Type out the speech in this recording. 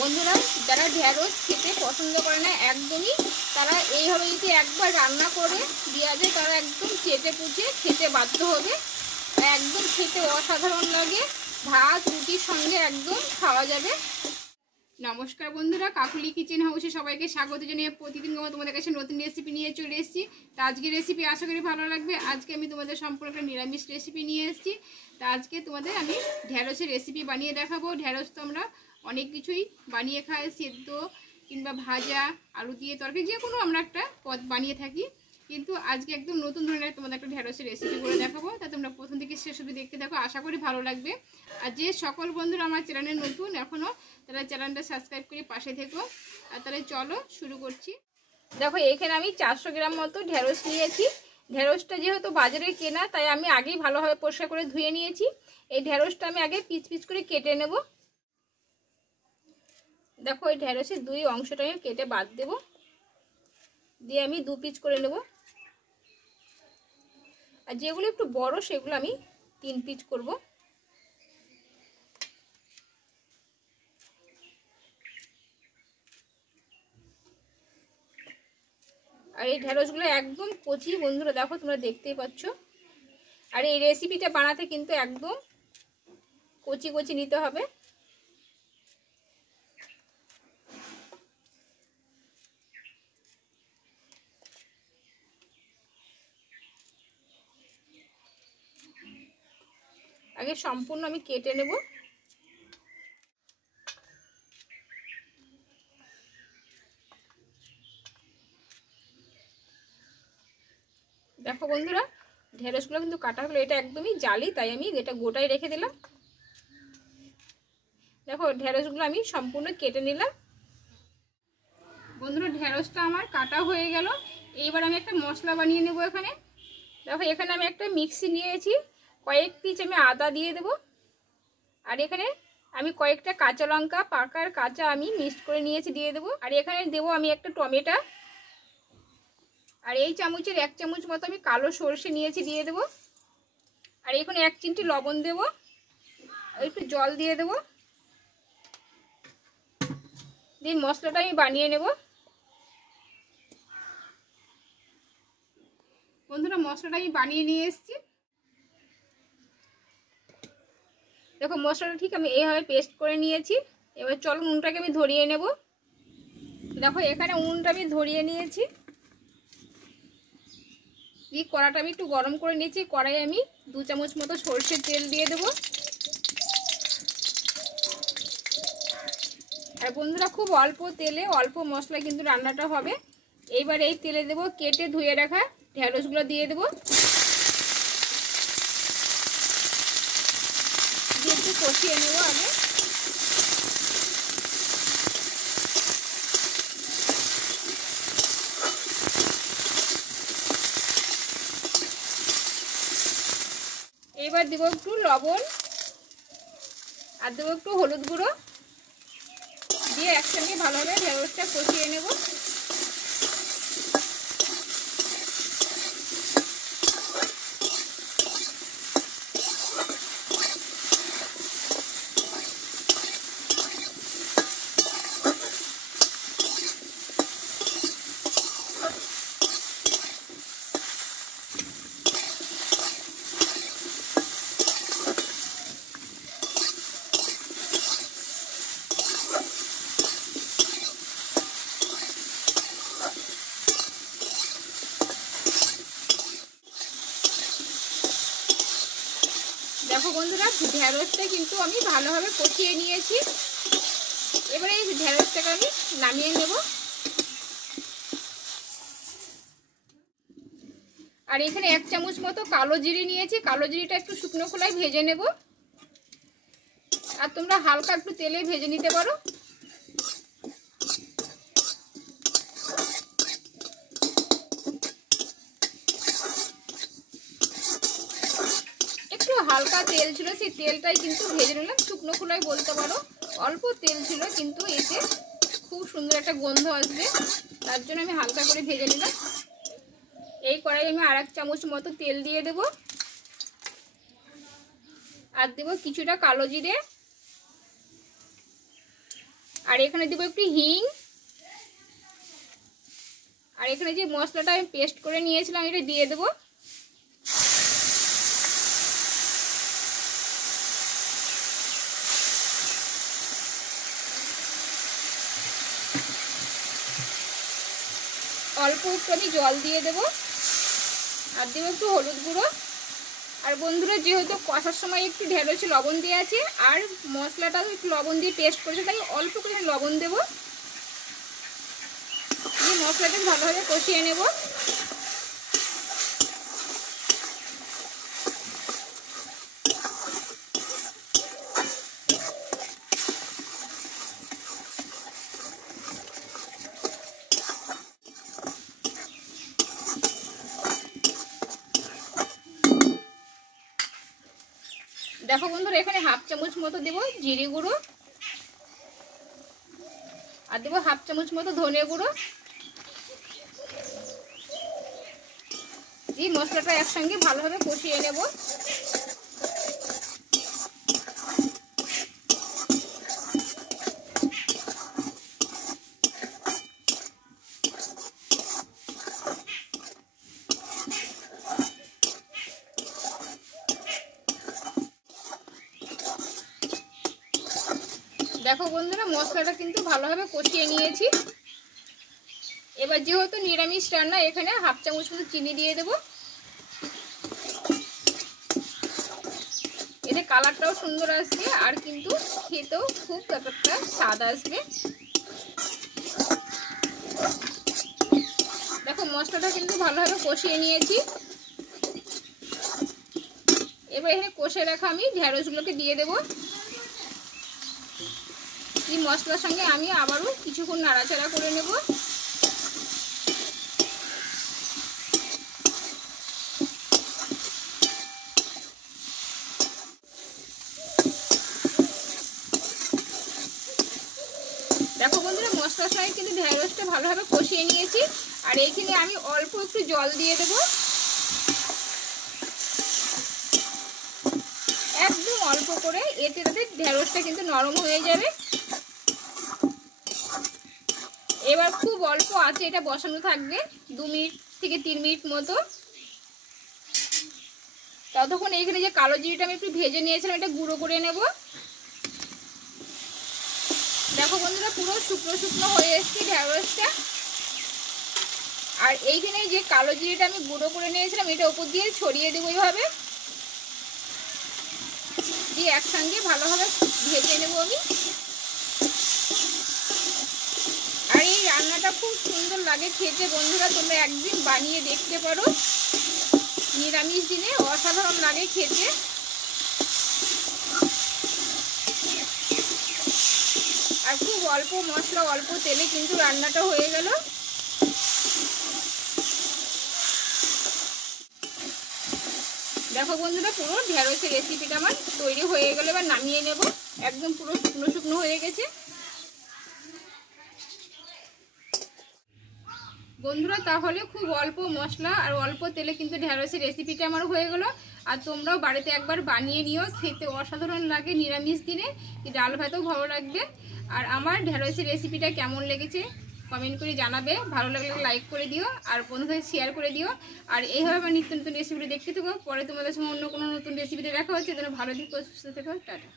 বন্ধুরা যারা ঢেঁড়স খেতে পছন্দ করে না একদমই, তারা এইভাবে যদি একবার রান্না করে দেওয়া যায় তারা একদম চেটে পুচে খেতে বাধ্য হবে। একদম খেতে অসাধারণ লাগে, ভাত রুটির সঙ্গে একদম খাওয়া যাবে। নমস্কার বন্ধুরা, কাকুলি কিচেন হাউসে সবাইকে স্বাগত জানিয়ে প্রতিদিন তোমাদের কাছে নতুন রেসিপি নিয়ে চলে এসেছি। তো আজকের রেসিপি আশা করি ভালো লাগবে। আজকে আমি তোমাদের সম্পূর্ণ একটা নিরামিষ রেসিপি নিয়ে এসেছি। তো আজকে তোমাদের আমি ঢেঁড়সের রেসিপি বানিয়ে দেখাবো। ঢেঁড়স তো আমরা অনেক কিছুই বানিয়ে খাই, সেদ্ধ কিংবা ভাজা, আলু দিয়ে তরকারি, যে কোনো আমরা একটা পদ বানিয়ে থাকি। কিন্তু আজকে একদম নতুন ধরনের তোমাদের একটা ঢেঁড়সের রেসিপি করে দেখাবো। তা তোমরা প্রথম থেকে শেষ অবধি দেখতে দেখো, আশা করি ভালো লাগবে। আর যে সকল বন্ধুরা আমার চ্যানেলে নতুন এখনও, তারা চ্যানেলটা সাবস্ক্রাইব করে পাশে থেকো। আর তাহলে চলো শুরু করছি। দেখো এখানে আমি 400 গ্রাম মতো ঢেঁড়স নিয়েছি। ঢেঁড়সটা যেহেতু বাজারে কেনা, তাই আমি আগেই ভালোভাবে পরিষ্কার করে ধুয়ে নিয়েছি। এই ঢেঁড়সটা আমি আগে পিচ পিচ করে কেটে নেব। দেখো এই ঢেঁড়সের দুই অংশটাকে কেটে বাদ দেব, দিয়ে আমি 2 পিচ করে নেব। আর যেগুলো একটু বড় সেগুলো আমি 3 পিচ করব। আর এই ঢেঁড়সগুলো একদম কচি বন্ধুরা, দেখো তোমরা দেখতেই পাচ্ছ। আর এই রেসিপিটা বানাতে কিন্তু একদম কচি কচি নিতে হবে। আগে সম্পূর্ণ আমি কেটে নেব। দেখো বন্ধুরা ঢেঁড়সগুলো কিন্তু কাটা হলো, এটা একদমই জালি, তাই আমি এটা গোটাই রেখে দিলাম। দেখো ঢেঁড়সগুলো আমি সম্পূর্ণ কেটে নিলাম। বন্ধুরা ঢেঁড়সটা আমার কাটা হয়ে গেল। এইবার আমি একটা মশলা বানিয়ে নেব এখানে। দেখো এখানে আমি একটা মিক্সি নিয়েছি, কয়েক পিস আমি আদা দিয়ে দেব। আর এখানে আমি কয়েকটা কাঁচা লঙ্কা, পাকার কাঁচা আমি মিক্সড করে নিয়েছি, দিয়ে দেবো। আর এখানে দেবো আমি একটা টমেটো। আর এই চামচের 1 চামচ মতো আমি কালো সরষে নিয়েছি, দিয়ে দেবো। আর এখানে 1 চিমটি লবণ দেবো, আর একটু জল দিয়ে দেবো, দিয়ে মশলাটা আমি বানিয়ে নেব। বন্ধুরা মশলাটা আমি বানিয়ে নিয়ে এসেছি। দেখো মশলাটা ঠিক আমি এইভাবে পেস্ট করে নিয়েছি। এবার চলো উনুনটাকে আমি ধরিয়ে নেব। দেখো এখানে উনুনটা আমি ধরিয়ে নিয়েছি, দিয়ে কড়াটা আমি একটু গরম করে নিয়েছি। কড়াই আমি 2 চামচ মতো সরষের তেল দিয়ে দেব। আর বন্ধুরা খুব অল্প তেলে অল্প মশলা কিন্তু রান্নাটা হবে। এইবার এই তেলে দেব কেটে ধুয়ে রাখা ঢেঁড়সগুলো, দিয়ে দেব, দিয়ে একটু কষিয়ে নেব আগে। এবার দেবো একটু লবণ, আর দেবো একটু হলুদ গুঁড়ো, দিয়ে একসঙ্গে ভালোভাবে ঢেঁড়সটা কষিয়ে নেব। দেখো বন্ধুরা ঢেঁড়সটা কিন্তু আমি ভালোভাবে কষিয়ে নিয়েছি। এবারে এই ঢেঁড়সটাকে আমি নামিয়ে নেব। আর এখানে 1 চামচ মতো কালো জিরে নিয়েছি, কালো জিরেটা একটু শুকনো খোলায় ভেজে নেব। আর তোমরা হালকা একটু তেলে ভেজে নিতে পারো। একটু হালকা তেল ছিল, সেই তেলটাই কিন্তু ভেজে নিলাম, শুকনো খোলায় বলতে পারো। অল্প তেল ছিল, কিন্তু এতে খুব সুন্দর একটা গন্ধ আসবে, তার জন্য আমি হালকা করে ভেজে নিলাম। এই কড়াই আমি আর 1 চামচ মতো তেল দিয়ে দেব। আর দেব কিছুটা কালো জিরে, আর এখানে দেবো একটু হিং। আর এখানে যে মশলাটা আমি পেস্ট করে নিয়েছিলাম এটা দিয়ে দেবো। অল্প একটু আমি জল দিয়ে দেবো, আর দেবো একটু হলুদ গুঁড়ো। আর বন্ধুরা, যেহেতু কষার সময় একটু ঢেঁড়সে লবণ দিয়ে আছে আর মশলাটাও একটু লবণ দিয়ে পেস্ট করেছে, তাই অল্প করে লবণ দেবো। দিয়ে মশলাটা ভালোভাবে কষিয়ে নেব। দেখো বন্ধুরা, এখানে হাফ চামচ মতো দেবো জিরে গুঁড়ো, আর দেবো হাফ চামচ মতো ধনে গুঁড়ো। এই মশলাটা একসঙ্গে ভালোভাবে কষিয়ে নেব। দেখো বন্ধুরা, মশলাটা কিন্তু ভালোভাবে কষিয়ে নিয়েছি। এবার যেহেতু নিরামিষ রান্না, এখানে হাফ চামচ মতো চিনি দিয়ে দেবো। এতে কালারটাও সুন্দর আসবে আর কিন্তু খেতেও খুব একটা স্বাদ আসবে। দেখো মশলাটা কিন্তু ভালোভাবে কষিয়ে নিয়েছি। এবার এখানে কষে রাখা আমি ঢেঁড়সগুলোকে দিয়ে দেবো। এই মশলার সঙ্গে আমি আবারও কিছুক্ষণ নাড়াচাড়া করে নেব। দেখো বন্ধুরা, মশলার সঙ্গে কিন্তু ঢেঁড়সটা ভালোভাবে কষিয়ে নিয়েছি। আর এইখানে আমি অল্প একটু জল দিয়ে দেব, একদম অল্প করে। এতে ঢেঁড়সটা কিন্তু নরম হয়ে যাবে। এবার খুব অল্প আছে এটা বসানো থাকবে 2 মিনিট থেকে 3 মিনিট মতো। ততক্ষণ এইখানে যে কালো জিরাটা আমি একটু ভেজে নিয়েছিলাম এটা গুঁড়ো করে নেব। দেখো বন্ধুরা, পুরো শুকনো শুকনো হয়ে এসেছে ঢেঁড়সটা। আর এইখানে যে কালো জিরাটা আমি গুঁড়ো করে নিয়েছিলাম এটা উপর দিয়ে ছড়িয়ে দেবো এইভাবে, দিয়ে একসঙ্গে ভালোভাবে ভেজে নেব আমি। আর এই রান্নাটা খুব সুন্দর লাগে খেতে বন্ধুরা, তোমরা একদিন বানিয়ে দেখতে পারো। নিরামিষ দিনে অসাধারণ লাগে খেতে। আর খুব অল্প মশলা অল্প তেলে কিন্তু রান্নাটা হয়ে গেল। দেখো বন্ধুরা, পুরো ঢেঁড়সের রেসিপিটা আমার তৈরি হয়ে গেল। এবার নামিয়ে নেব, একদম পুরো শুকনো শুকনো হয়ে গেছে। বন্ধুরা, তাহলে খুব অল্প মশলা আর অল্প তেলে কিন্তু ঢেঁড়সের রেসিপিটা আমার হয়ে গেল। আর তোমরাও বাড়িতে একবার বানিয়ে নিও, খেতে অসাধারণ লাগে নিরামিষ দিনে। ডাল ভাতেও ভালো লাগবে। আর আমার ঢেঁড়সের রেসিপিটা কেমন লেগেছে কমেন্ট করে জানাবে। ভালো লাগলে লাইক করে দিও আর বন্ধুদের শেয়ার করে দিও। আর এইভাবে আমার নিত্য নতুন রেসিপিটা দেখতে থাকো। পরে তোমাদের সঙ্গে অন্য কোনো নতুন রেসিপিতে দেখা হচ্ছে। যেন ভালো থেকো, সুস্থ থেকো, টাটা।